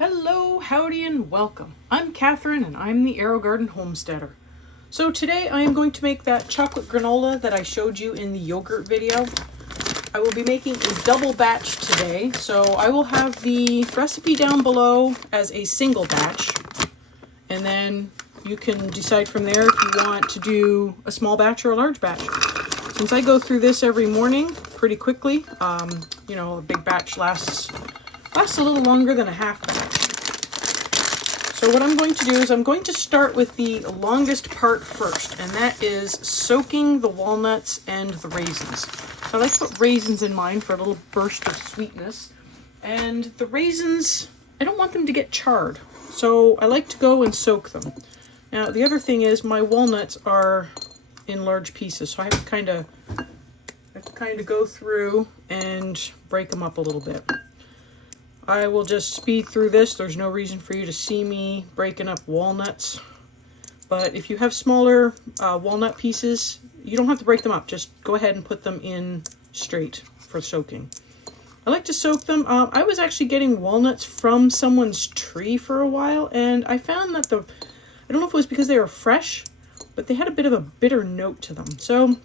Hello, howdy, and welcome. I'm Catherine, and I'm the Aerogarden homesteader. So today I am going to make that chocolate granola that I showed you in the yogurt video. I will be making a double batch today, so I will have the recipe down below as a single batch, and then you can decide from there if you want to do a small batch or a large batch. Since I go through this every morning pretty quickly, a big batch lasts a little longer than a half batch. So what I'm going to do is I'm going to start with the longest part first, and that is soaking the walnuts and the raisins. So I like to put raisins in mine for a little burst of sweetness. And the raisins, I don't want them to get charred, so I like to go and soak them. Now the other thing is my walnuts are in large pieces, so I have to kind of go through and break them up a little bit. I will just speed through this. There's no reason for you to see me breaking up walnuts. But if you have smaller walnut pieces, you don't have to break them up. Just go ahead and put them in straight for soaking. I like to soak them. I was actually getting walnuts from someone's tree for a while, and I found that I don't know if it was because they were fresh, but they had a bit of a bitter note to them. So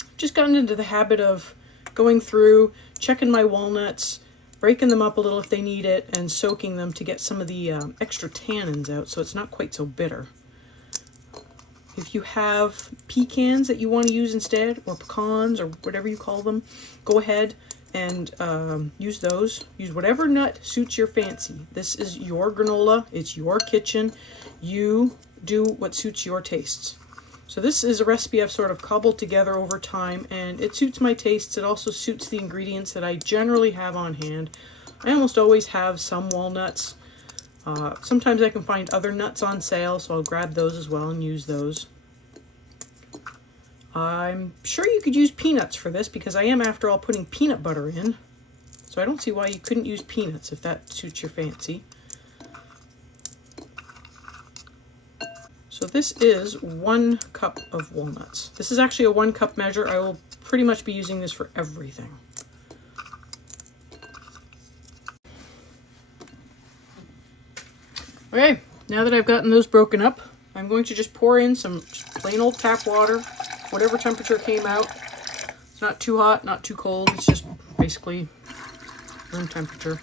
I've just gotten into the habit of going through, checking my walnuts, breaking them up a little if they need it, and soaking them to get some of the extra tannins out so it's not quite so bitter. If you have pecans that you want to use instead, or pecans, or whatever you call them, go ahead and use those. Use whatever nut suits your fancy. This is your granola. It's your kitchen. You do what suits your tastes. So this is a recipe I've sort of cobbled together over time, and it suits my tastes. It also suits the ingredients that I generally have on hand. I almost always have some walnuts. Sometimes I can find other nuts on sale, so I'll grab those as well and use those. I'm sure you could use peanuts for this because I am, after all, putting peanut butter in. So I don't see why you couldn't use peanuts if that suits your fancy. So this is 1 cup of walnuts. This is actually a 1 cup measure. I will pretty much be using this for everything. Okay, now that I've gotten those broken up, I'm going to just pour in some plain old tap water, whatever temperature came out. It's not too hot, not too cold. It's just basically room temperature.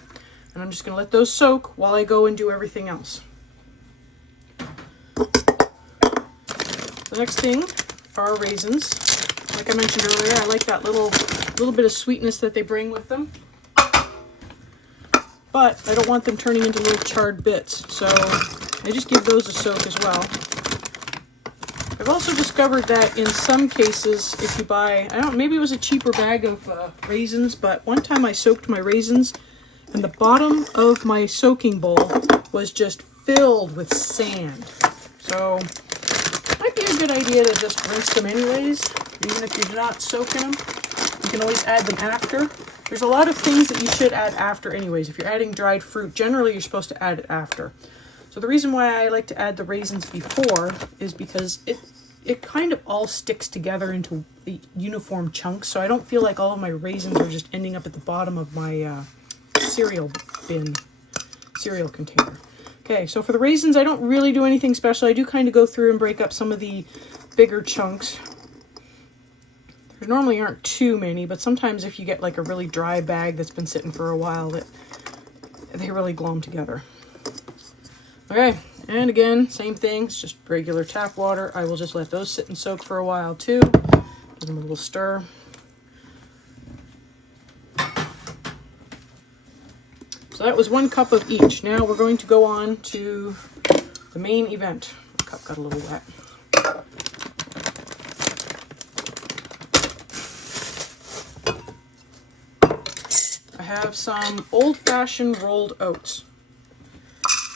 And I'm just going to let those soak while I go and do everything else. The next thing are raisins. Like I mentioned earlier, I like that little bit of sweetness that they bring with them. But I don't want them turning into little charred bits, so I just give those a soak as well. I've also discovered that in some cases, if you buy, maybe it was a cheaper bag of raisins, but one time I soaked my raisins, and the bottom of my soaking bowl was just filled with sand. So might be a good idea to just rinse them anyways, even if you're not soaking them. You can always add them after. There's a lot of things that you should add after anyways. If you're adding dried fruit, generally you're supposed to add it after. So the reason why I like to add the raisins before is because it kind of all sticks together into uniform chunks, so I don't feel like all of my raisins are just ending up at the bottom of my cereal container. Okay, so for the raisins, I don't really do anything special. I do kind of go through and break up some of the bigger chunks. There normally aren't too many, but sometimes if you get like a really dry bag that's been sitting for a while, they really glom together. Okay, and again, same thing. It's just regular tap water. I will just let those sit and soak for a while too. Give them a little stir. So that was 1 cup of each. Now we're going to go on to the main event. The cup got a little wet. I have some old-fashioned rolled oats.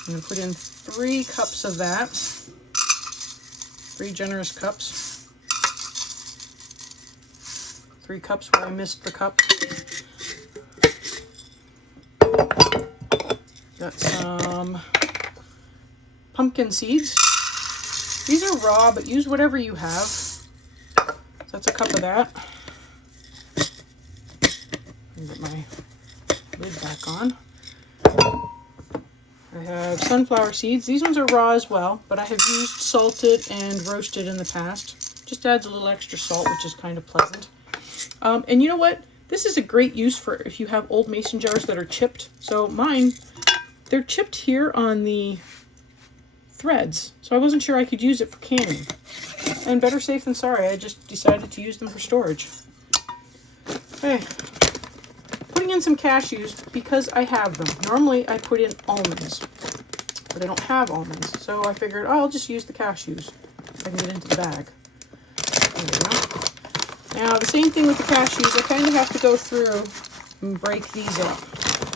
I'm going to put in 3 cups of that. 3 generous cups. 3 cups where I missed the cup. Got some pumpkin seeds. These are raw, but use whatever you have. So that's a cup of that. Get my lid back on. I have sunflower seeds. These ones are raw as well, but I have used salted and roasted in the past. Just adds a little extra salt, which is kind of pleasant. And you know what? This is a great use for if you have old mason jars that are chipped. So mine, they're chipped here on the threads. So I wasn't sure I could use it for canning. And better safe than sorry, I just decided to use them for storage. Okay. Putting in some cashews because I have them. Normally I put in almonds, but I don't have almonds. So I figured, oh, I'll just use the cashews if I can get into the bag. There we go. Now, the same thing with the cashews. I kind of have to go through and break these up.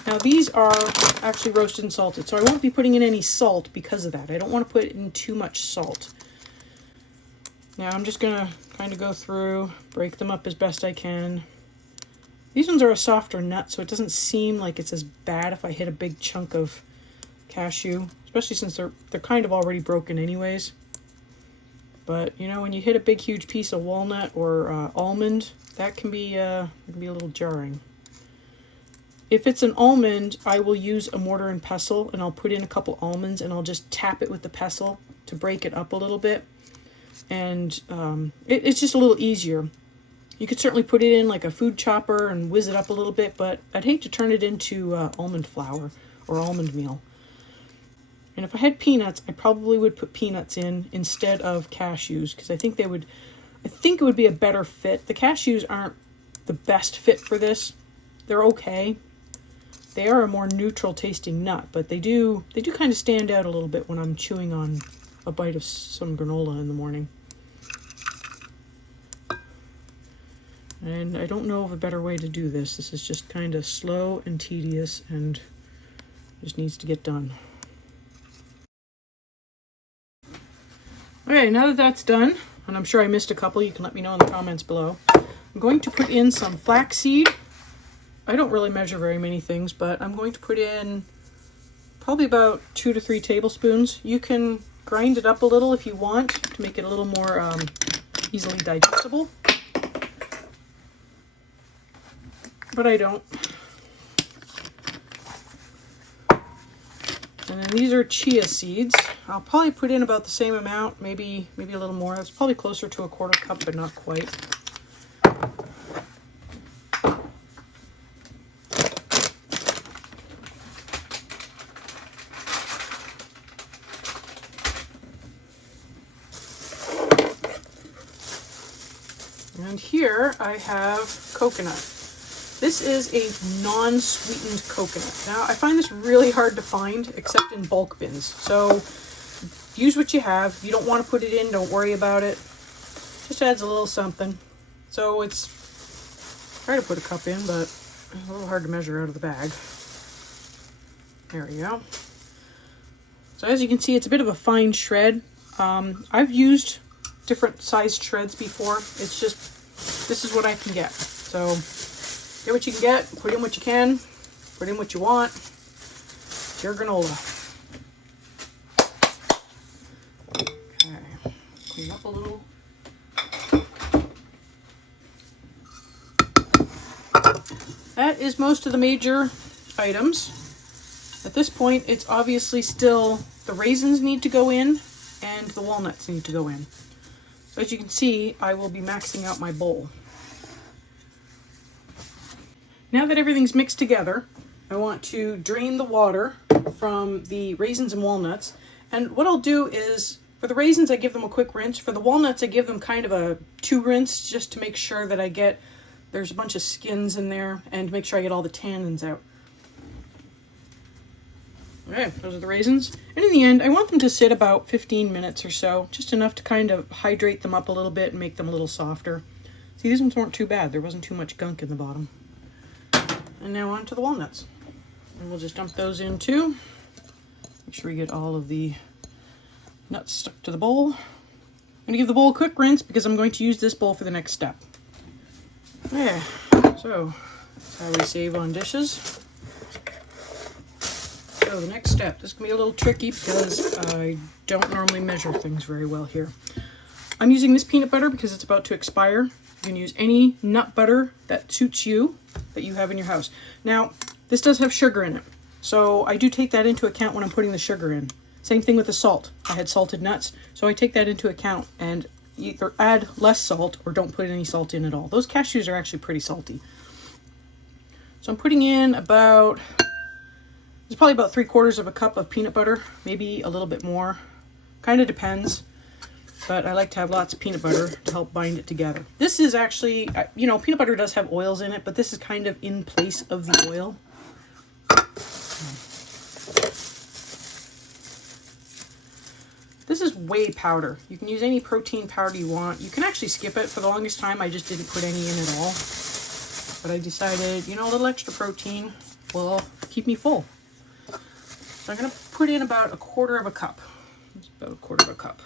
Now, these are actually roasted and salted, so I won't be putting in any salt because of that. I don't want to put in too much salt. Now, I'm just going to kind of go through, break them up as best I can. These ones are a softer nut, so it doesn't seem like it's as bad if I hit a big chunk of cashew, especially since they're kind of already broken anyways. But, you know, when you hit a big, huge piece of walnut or almond, that can be a little jarring. If it's an almond, I will use a mortar and pestle, and I'll put in a couple almonds, and I'll just tap it with the pestle to break it up a little bit. And it's just a little easier. You could certainly put it in like a food chopper and whiz it up a little bit, but I'd hate to turn it into almond flour or almond meal. And if I had peanuts, I probably would put peanuts in instead of cashews because I think it would be a better fit. The cashews aren't the best fit for this. They're okay. They are a more neutral tasting nut, but they do kind of stand out a little bit when I'm chewing on a bite of some granola in the morning. And I don't know of a better way to do this. This is just kind of slow and tedious and just needs to get done. Okay, now that that's done, and I'm sure I missed a couple, you can let me know in the comments below. I'm going to put in some flaxseed. I don't really measure very many things, but I'm going to put in probably about 2 to 3 tablespoons. You can grind it up a little if you want to make it a little more easily digestible. But I don't. And then these are chia seeds. I'll probably put in about the same amount, maybe a little more. It's probably closer to a 1/4 cup, but not quite. And here I have coconut. This is a non-sweetened coconut. Now, I find this really hard to find, except in bulk bins. So, use what you have. If you don't want to put it in, don't worry about it. Just adds a little something. So, it's... try to put a cup in, but it's a little hard to measure out of the bag. There we go. So, as you can see, it's a bit of a fine shred. I've used different sized shreds before. It's just, this is what I can get. So... get what you can get, put in what you can, put in what you want. It's your granola. Okay, clean up a little. That is most of the major items. At this point, it's obviously still the raisins need to go in and the walnuts need to go in. So as you can see, I will be maxing out my bowl. Now that everything's mixed together, I want to drain the water from the raisins and walnuts. And what I'll do is, for the raisins, I give them a quick rinse. For the walnuts, I give them kind of a 2 rinse just to make sure that there's a bunch of skins in there and make sure I get all the tannins out. Okay, those are the raisins. And in the end, I want them to sit about 15 minutes or so, just enough to kind of hydrate them up a little bit and make them a little softer. See, these ones weren't too bad. There wasn't too much gunk in the bottom. And now on to the walnuts. And we'll just dump those in too. Make sure we get all of the nuts stuck to the bowl. I'm going to give the bowl a quick rinse because I'm going to use this bowl for the next step. Yeah, so that's how we save on dishes. So the next step, this can be a little tricky because I don't normally measure things very well here. I'm using this peanut butter because it's about to expire. You can use any nut butter that suits you, that you have in your house. Now, this does have sugar in it. So I do take that into account when I'm putting the sugar in. Same thing with the salt. I had salted nuts, so I take that into account and either add less salt or don't put any salt in at all. Those cashews are actually pretty salty. So I'm putting in about, it's probably about 3/4 of a cup of peanut butter, maybe a little bit more. Kind of depends, but I like to have lots of peanut butter to help bind it together. This is actually, you know, peanut butter does have oils in it, but this is kind of in place of the oil. This is whey powder. You can use any protein powder you want. You can actually skip it. For the longest time, I just didn't put any in at all. But I decided, you know, a little extra protein will keep me full. So I'm going to put in about 1/4 of a cup. It's about 1/4 of a cup.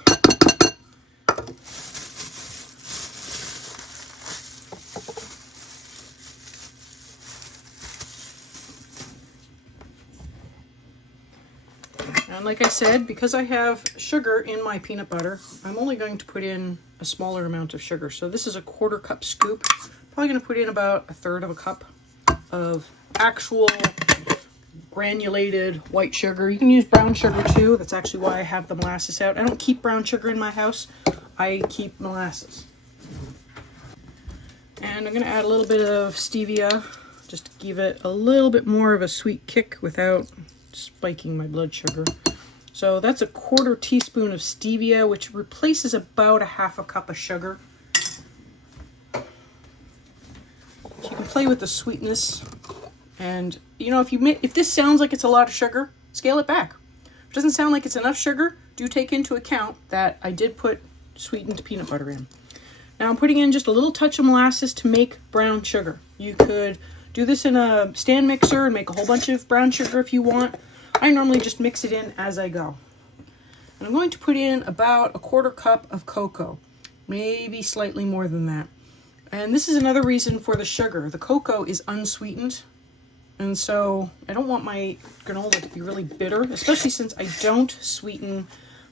And like I said, because I have sugar in my peanut butter, I'm only going to put in a smaller amount of sugar. So this is a 1/4 cup scoop. Probably going to put in about 1/3 of a cup of actual granulated white sugar. You can use brown sugar too. That's actually why I have the molasses out. I don't keep brown sugar in my house. I keep molasses. And I'm going to add a little bit of stevia just to give it a little bit more of a sweet kick without spiking my blood sugar. So that's a 1/4 teaspoon of stevia, which replaces about 1/2 cup of sugar. So you can play with the sweetness, and you know, if this sounds like it's a lot of sugar, scale it back. If it doesn't sound like it's enough sugar, do take into account that I did put sweetened peanut butter in. Now I'm putting in just a little touch of molasses to make brown sugar. You could do this in a stand mixer and make a whole bunch of brown sugar if you want. I normally just mix it in as I go. And I'm going to put in about 1/4 cup of cocoa, maybe slightly more than that. And this is another reason for the sugar. The cocoa is unsweetened, and so I don't want my granola to be really bitter, especially since I don't sweeten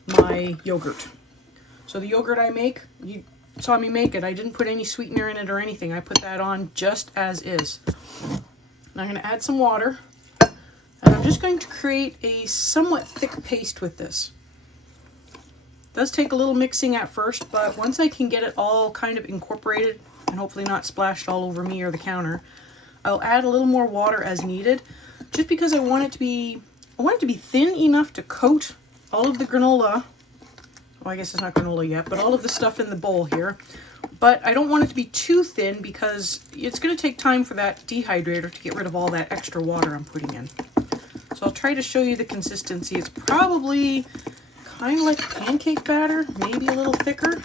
my yogurt. So the yogurt I make, you saw me make it. I didn't put any sweetener in it or anything. I put that on just as is. And I'm going to add some water. And I'm just going to create a somewhat thick paste with this. It does take a little mixing at first, but once I can get it all kind of incorporated and hopefully not splashed all over me or the counter, I'll add a little more water as needed, just because I want it to be thin enough to coat all of the granola. Well, I guess it's not granola yet, but all of the stuff in the bowl here. But I don't want it to be too thin because it's going to take time for that dehydrator to get rid of all that extra water I'm putting in. So I'll try to show you the consistency. It's probably kind of like pancake batter, maybe a little thicker.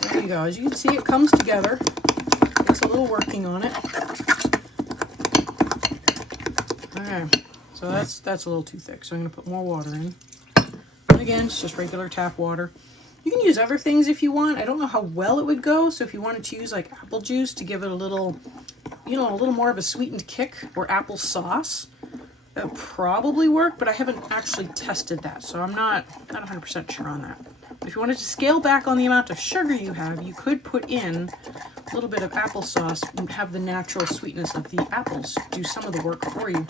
There you go. As you can see, it comes together. It's a little working on it. Okay, so that's a little too thick, so I'm going to put more water in. And again, it's just regular tap water. You can use other things if you want. I don't know how well it would go, so if you wanted to use like apple juice to give it a little, you know, a little more of a sweetened kick, or apple sauce, that would probably work, but I haven't actually tested that, so I'm not 100% sure on that. But if you wanted to scale back on the amount of sugar you have, you could put in a little bit of applesauce and have the natural sweetness of the apples do some of the work for you.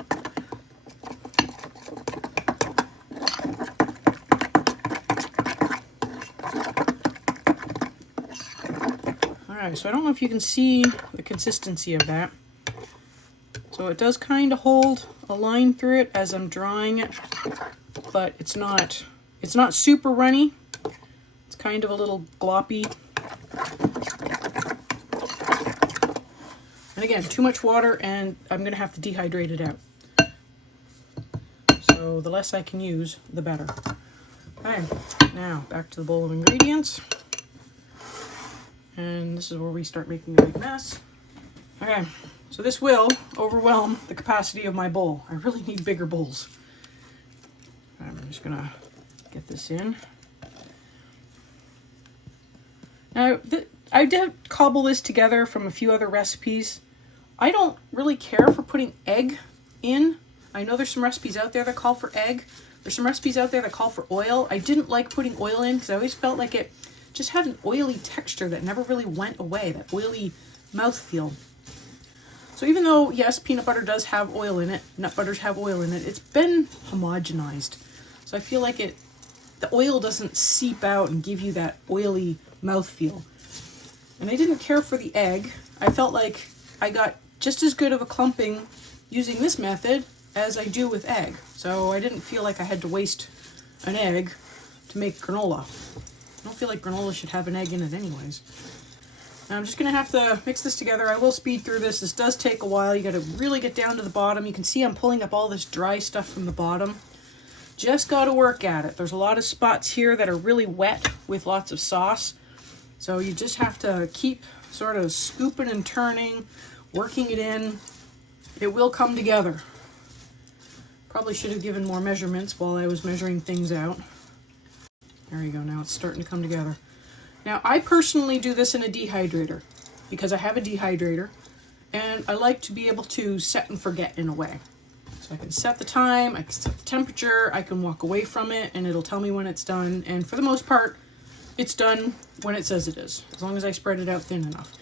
So I don't know if you can see the consistency of that. So it does kind of hold a line through it as I'm drawing it, but it's not super runny. It's kind of a little gloppy. And again, too much water and I'm going to have to dehydrate it out. So the less I can use, the better. Okay, now back to the bowl of ingredients. And this is where we start making a big mess. Okay, so this will overwhelm the capacity of my bowl. I really need bigger bowls. I'm just gonna get this in. Now, I did cobble this together from a few other recipes. I don't really care for putting egg in. I know there's some recipes out there that call for egg. There's some recipes out there that call for oil. I didn't like putting oil in because I always felt like it just had an oily texture that never really went away, that oily mouthfeel. So even though, yes, peanut butter does have oil in it, nut butters have oil in it, it's been homogenized. So I feel like the oil doesn't seep out and give you that oily mouthfeel. And I didn't care for the egg. I felt like I got just as good of a clumping using this method as I do with egg. So I didn't feel like I had to waste an egg to make granola. I don't feel like granola should have an egg in it anyways. Now I'm just going to have to mix this together. I will speed through this. This does take a while. You got to really get down to the bottom. You can see I'm pulling up all this dry stuff from the bottom. Just got to work at it. There's a lot of spots here that are really wet with lots of sauce. So you just have to keep sort of scooping and turning, working it in. It will come together. Probably should have given more measurements while I was measuring things out. There you go. Now it's starting to come together. Now, I personally do this in a dehydrator because I have a dehydrator and I like to be able to set and forget in a way. So I can set the time, I can set the temperature, I can walk away from it and it'll tell me when it's done. And for the most part, it's done when it says it is, as long as I spread it out thin enough.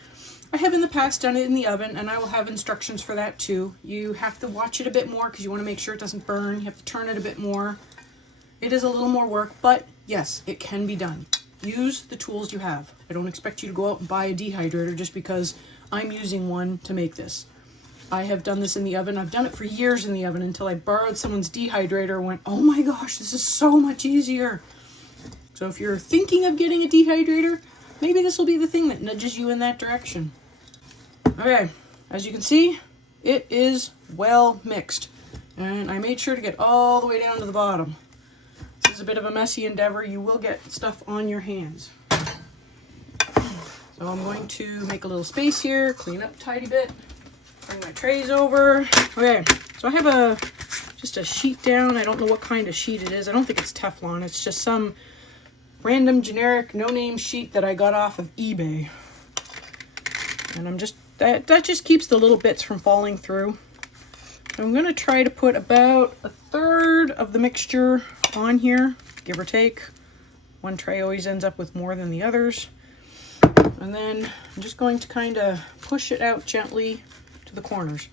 I have in the past done it in the oven and I will have instructions for that too. You have to watch it a bit more because you want to make sure it doesn't burn. You have to turn it a bit more. It is a little more work, but yes, it can be done. Use the tools you have. I don't expect you to go out and buy a dehydrator just because I'm using one to make this. I have done this in the oven. I've done it for years in the oven until I borrowed someone's dehydrator and went, oh my gosh, this is so much easier. So if you're thinking of getting a dehydrator, maybe this will be the thing that nudges you in that direction. Okay, as you can see, it is well mixed. And I made sure to get all the way down to the bottom. This is a bit of a messy endeavor. You will get stuff on your hands. So I'm going to make a little space here, clean up a tiny bit, bring my trays over. Okay, so I have just a sheet down. I don't know what kind of sheet it is. I don't think it's Teflon. It's just some random generic no-name sheet that I got off of eBay. And I'm just, that just keeps the little bits from falling through. I'm going to try to put about 1/3 of the mixture on here, give or take. One tray always ends up with more than the others. And then I'm just going to kind of push it out gently to the corners.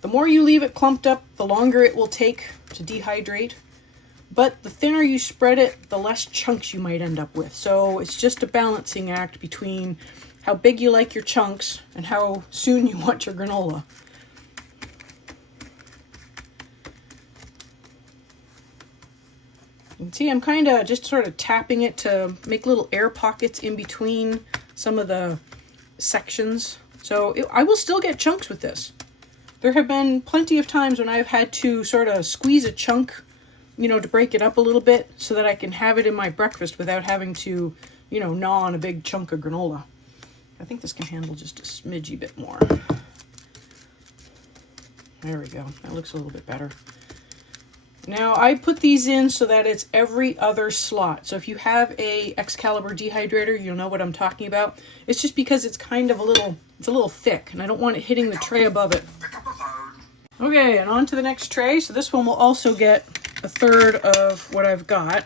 The more you leave it clumped up, the longer it will take to dehydrate. But the thinner you spread it, the less chunks you might end up with. So it's just a balancing act between how big you like your chunks and how soon you want your granola. You can see I'm kind of just sort of tapping it to make little air pockets in between some of the sections. So I will still get chunks with this. There have been plenty of times when I've had to sort of squeeze a chunk, you know, to break it up a little bit so that I can have it in my breakfast without having to, you know, gnaw on a big chunk of granola. I think this can handle just a smidgy bit more. There we go. That looks a little bit better. Now I put these in so that it's every other slot. So if you have a Excalibur dehydrator, you'll know what I'm talking about. It's just because it's kind of a little thick and I don't want it hitting the tray above it. Okay, and on to the next tray. So this one will also get 1/3 of what I've got.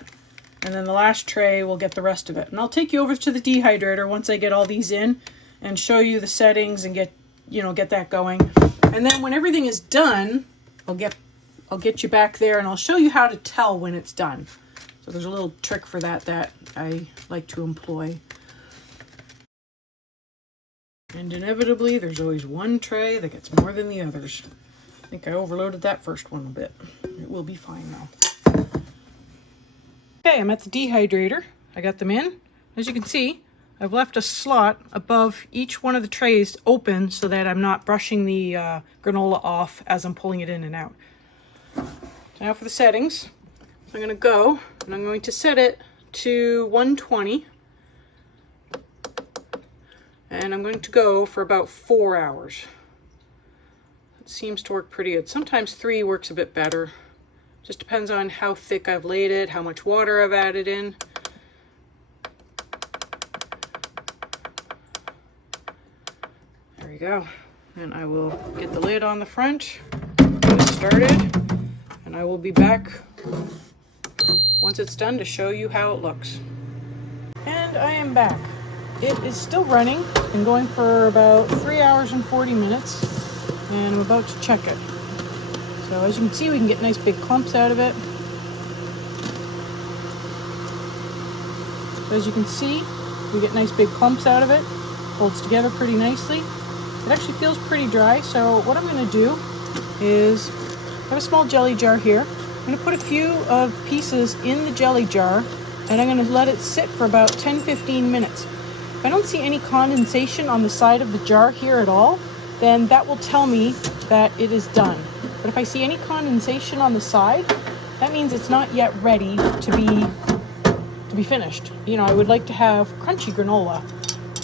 And then the last tray will get the rest of it. And I'll take you over to the dehydrator once I get all these in and show you the settings and get that going. And then when everything is done, I'll get you back there and I'll show you how to tell when it's done. So there's a little trick for that I like to employ. And inevitably, there's always one tray that gets more than the others. I think I overloaded that first one a bit. It will be fine now. Okay, I'm at the dehydrator. I got them in. As you can see, I've left a slot above each one of the trays open so that I'm not brushing the granola off as I'm pulling it in and out. Now for the settings. I'm going to go and I'm going to set it to 120. And I'm going to go for about 4 hours. It seems to work pretty good. Sometimes 3 works a bit better. Just depends on how thick I've laid it, how much water I've added in. There we go. And I will get the lid on the front, get it started, and I will be back once it's done to show you how it looks. And I am back. It is still running and going for about 3 hours and 40 minutes, and I'm about to check it. So as you can see, we can get nice big clumps out of it. So as you can see, we get nice big clumps out of it. Holds together pretty nicely. It actually feels pretty dry, so what I'm going to do is I have a small jelly jar here. I'm going to put a few of pieces in the jelly jar, and I'm going to let it sit for about 10-15 minutes. If I don't see any condensation on the side of the jar here at all, then that will tell me that it is done. But if I see any condensation on the side, that means it's not yet ready to be finished. You know, I would like to have crunchy granola.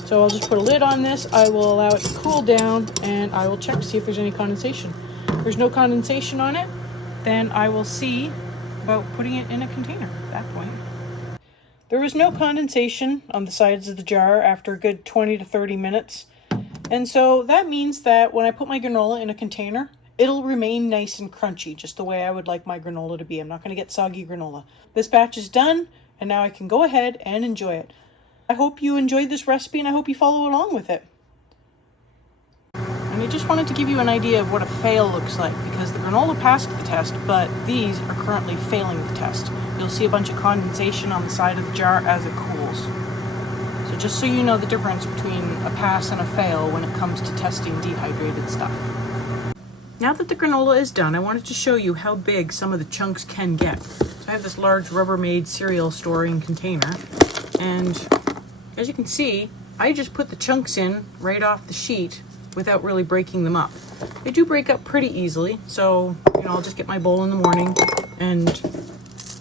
So I'll just put a lid on this, I will allow it to cool down, and I will check to see if there's any condensation. If there's no condensation on it, then I will see about putting it in a container at that point. There was no condensation on the sides of the jar after a good 20 to 30 minutes. And so that means that when I put my granola in a container, it'll remain nice and crunchy, just the way I would like my granola to be. I'm not going to get soggy granola. This batch is done, and now I can go ahead and enjoy it. I hope you enjoyed this recipe, and I hope you follow along with it. And I just wanted to give you an idea of what a fail looks like, because the granola passed the test, but these are currently failing the test. You'll see a bunch of condensation on the side of the jar as it cools. So just so you know the difference between a pass and a fail when it comes to testing dehydrated stuff. Now that the granola is done, I wanted to show you how big some of the chunks can get. So I have this large Rubbermaid cereal storing container, and as you can see, I just put the chunks in right off the sheet without really breaking them up. They do break up pretty easily, so you know, I'll just get my bowl in the morning and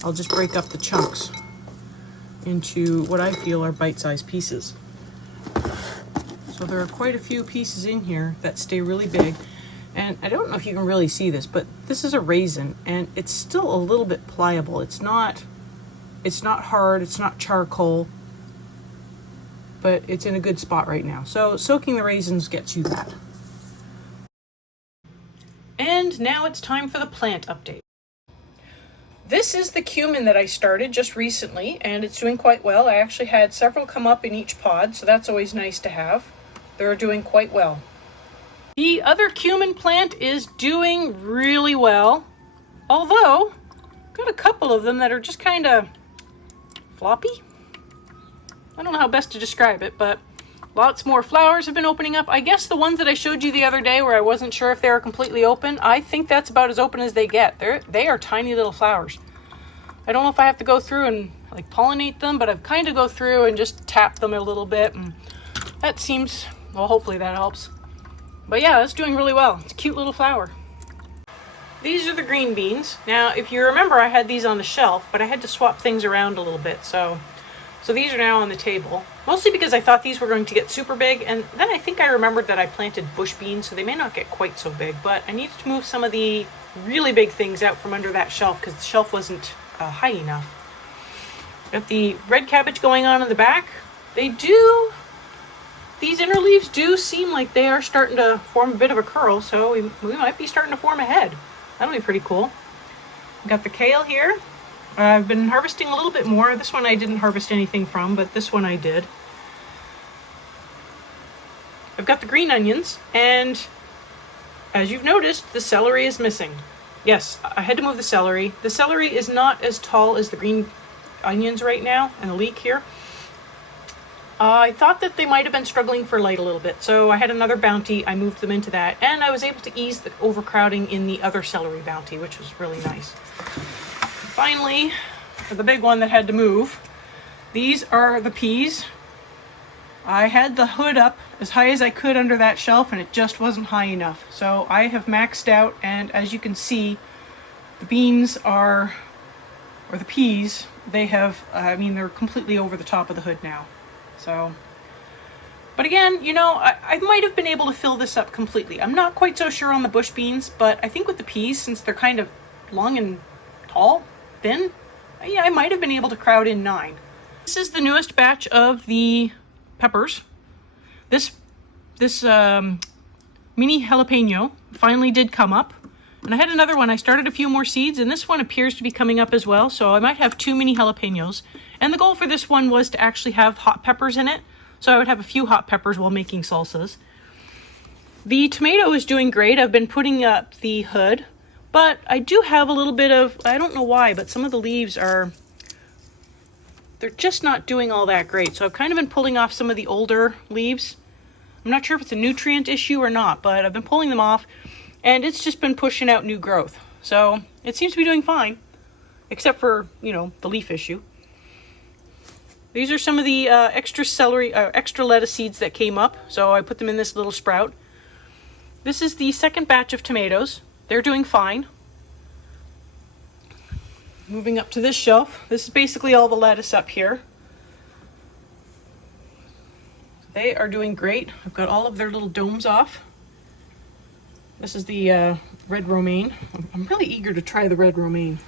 I'll just break up the chunks into what I feel are bite-sized pieces. So there are quite a few pieces in here that stay really big. And I don't know if you can really see this, but this is a raisin and it's still a little bit pliable. It's not hard, it's not charcoal, but it's in a good spot right now. So soaking the raisins gets you that. And now it's time for the plant update. This is the cumin that I started just recently, and it's doing quite well. I actually had several come up in each pod, so that's always nice to have. They're doing quite well. The other cumin plant is doing really well, although I've got a couple of them that are just kind of floppy. I don't know how best to describe it, but lots more flowers have been opening up. I guess the ones that I showed you the other day where I wasn't sure if they were completely open, I think that's about as open as they get. They are tiny little flowers. I don't know if I have to go through and like pollinate them, but I've kind of go through and just tap them a little bit, and that seems, well, hopefully that helps. But yeah, that's doing really well. It's a cute little flower. These are the green beans. Now, if you remember, I had these on the shelf, but I had to swap things around a little bit, so these are now on the table, mostly because I thought these were going to get super big, and then I think I remembered that I planted bush beans, so they may not get quite so big, but I needed to move some of the really big things out from under that shelf because the shelf wasn't high enough. Got the red cabbage going on in the back. These inner leaves do seem like they are starting to form a bit of a curl, so we might be starting to form a head. That'll be pretty cool. Got the kale here. I've been harvesting a little bit more. This one I didn't harvest anything from, but this one I did. I've got the green onions, and as you've noticed, the celery is missing. Yes, I had to move the celery. The celery is not as tall as the green onions right now, and the leek here. I thought that they might have been struggling for light a little bit, so I had another bounty. I moved them into that, and I was able to ease the overcrowding in the other celery bounty, which was really nice. Finally, for the big one that had to move, these are the peas. I had the hood up as high as I could under that shelf, and it just wasn't high enough. So I have maxed out, and as you can see, the beans are, or the peas, they have, they're completely over the top of the hood now. So, but again, you know, I might have been able to fill this up completely. I'm not quite so sure on the bush beans, but I think with the peas, since they're kind of long and tall, thin, yeah, I might have been able to crowd in 9. This is the newest batch of the peppers. This mini jalapeno finally did come up, and I had another one. I started a few more seeds, and this one appears to be coming up as well, so I might have 2 mini jalapenos. And the goal for this one was to actually have hot peppers in it, So I would have a few hot peppers while making salsas. The tomato is doing great. I've been putting up the hood, but I do have a little bit of, I don't know why, but some of the leaves are, they're just not doing all that great. So I've kind of been pulling off some of the older leaves. I'm not sure if it's a nutrient issue or not, but I've been pulling them off and it's just been pushing out new growth. So it seems to be doing fine, except for, you know, the leaf issue. These are some of the extra lettuce seeds that came up. So I put them in this little sprout. This is the second batch of tomatoes. They're doing fine. Moving up to this shelf. This is basically all the lettuce up here. They are doing great. I've got all of their little domes off. This is the red romaine. I'm really eager to try the red romaine.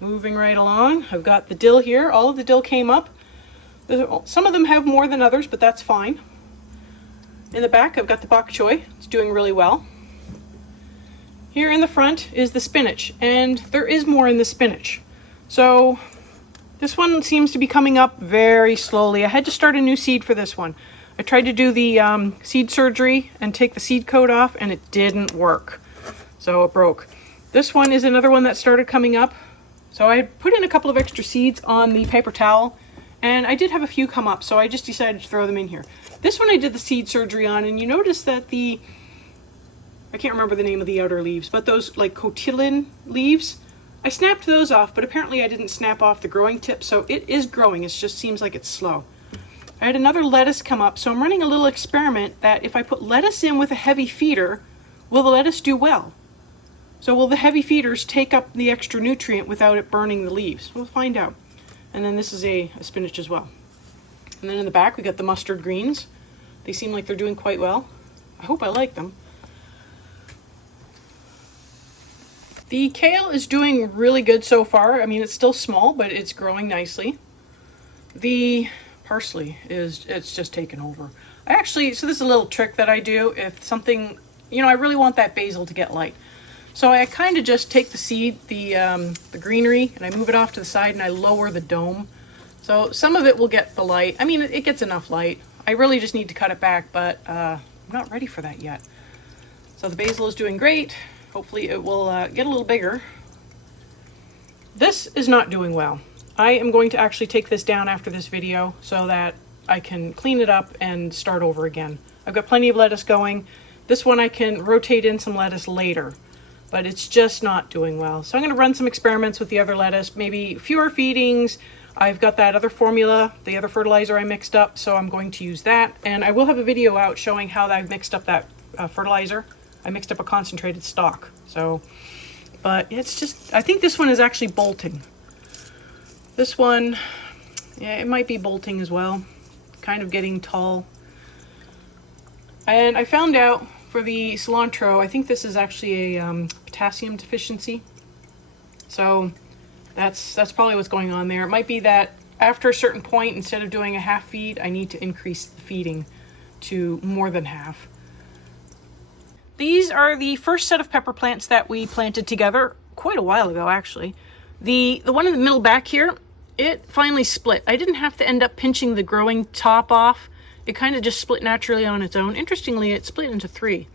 Moving right along, I've got the dill here. All of the dill came up. Some of them have more than others, but that's fine. In the back, I've got the bok choy. It's doing really well. Here in the front is the spinach, and there is more in the spinach. So this one seems to be coming up very slowly. I had to start a new seed for this one. I tried to do the seed surgery and take the seed coat off, and it didn't work. So it broke. This one is another one that started coming up. So I put in a couple of extra seeds on the paper towel, and I did have a few come up, so I just decided to throw them in here. This one I did the seed surgery on, and you notice that I can't remember the name of the outer leaves, but those like cotyledon leaves, I snapped those off, but apparently I didn't snap off the growing tip, so it is growing. It just seems like it's slow. I had another lettuce come up, so I'm running a little experiment that if I put lettuce in with a heavy feeder, will the lettuce do well? So will the heavy feeders take up the extra nutrient without it burning the leaves? We'll find out. And then this is a spinach as well. And then in the back, we got the mustard greens. They seem like they're doing quite well. I hope I like them. The kale is doing really good so far. I mean, it's still small, but it's growing nicely. The parsley it's just taken over. So this is a little trick that I do. If something, you know, I really want that basil to get light. So I kind of just take the seed, the greenery, and I move it off to the side and I lower the dome. So some of it will get the light. I mean, it gets enough light. I really just need to cut it back, but I'm not ready for that yet. So the basil is doing great. Hopefully it will get a little bigger. This is not doing well. I am going to actually take this down after this video so that I can clean it up and start over again. I've got plenty of lettuce going. This one I can rotate in some lettuce later, but it's just not doing well. So I'm going to run some experiments with the other lettuce, maybe fewer feedings. I've got that other formula, the other fertilizer I mixed up, so I'm going to use that. And I will have a video out showing how I've mixed up that fertilizer. I mixed up a concentrated stock. So, but it's just, I think this one is actually bolting. This one, yeah, it might be bolting as well. Kind of getting tall. And I found out for the cilantro, I think this is actually a potassium deficiency. So that's probably what's going on there. It might be that after a certain point, instead of doing a half feed, I need to increase the feeding to more than half. These are the first set of pepper plants that we planted together quite a while ago, actually. The one in the middle back here, it finally split. I didn't have to end up pinching the growing top off. It kind of just split naturally on its own. Interestingly, it split into 3.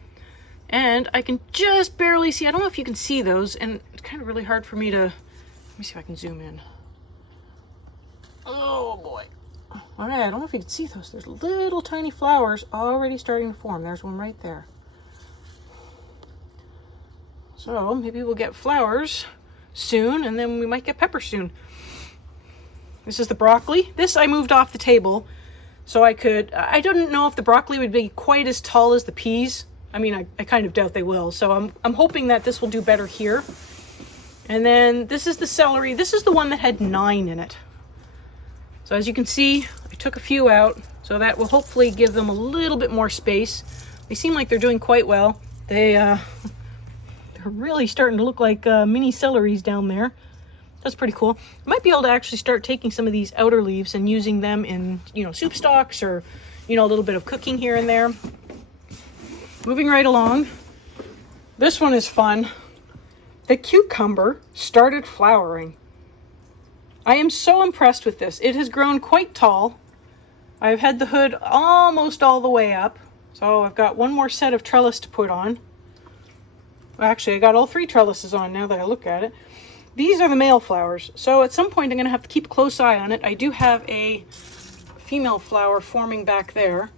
And I can just barely see, I don't know if you can see those, and it's kind of really hard for me to, let me see if I can zoom in. Oh boy. All right, I don't know if you can see those. There's little tiny flowers already starting to form. There's one right there. So maybe we'll get flowers soon, and then we might get pepper soon. This is the broccoli. This I moved off the table so I don't know if the broccoli would be quite as tall as the peas. I mean, I kind of doubt they will. So I'm hoping that this will do better here. And then this is the celery. This is the one that had 9 in it. So as you can see, I took a few out, so that will hopefully give them a little bit more space. They seem like they're doing quite well. They're really starting to look like mini celeries down there. That's pretty cool. I might be able to actually start taking some of these outer leaves and using them in, soup stocks or, a little bit of cooking here and there. Moving right along. This one is fun. The cucumber started flowering. I am so impressed with this. It has grown quite tall. I've had the hood almost all the way up. So I've got one more set of trellis to put on. Actually, I got all 3 trellises on now that I look at it. These are the male flowers. So at some point I'm going to have to keep a close eye on it. I do have a female flower forming back there.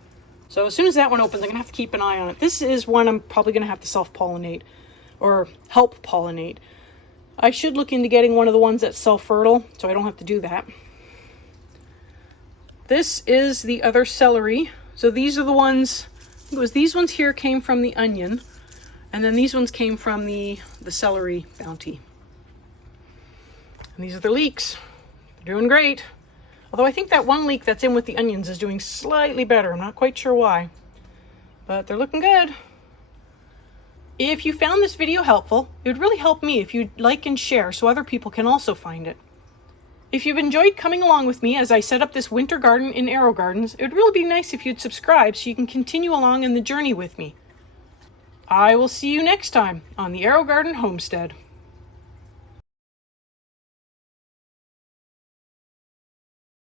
So as soon as that one opens, I'm going to have to keep an eye on it. This is one I'm probably going to have to self-pollinate or help pollinate. I should look into getting one of the ones that's self-fertile so I don't have to do that. This is the other celery. So these are the ones, it was these ones here came from the onion, and then these ones came from the celery bounty. And these are the leeks. They're doing great. Although I think that one leek that's in with the onions is doing slightly better. I'm not quite sure why, but they're looking good. If you found this video helpful, it would really help me if you'd like and share so other people can also find it. If you've enjoyed coming along with me as I set up this winter garden in Aerogardens, it would really be nice if you'd subscribe so you can continue along in the journey with me. I will see you next time on the Aerogarden Homestead.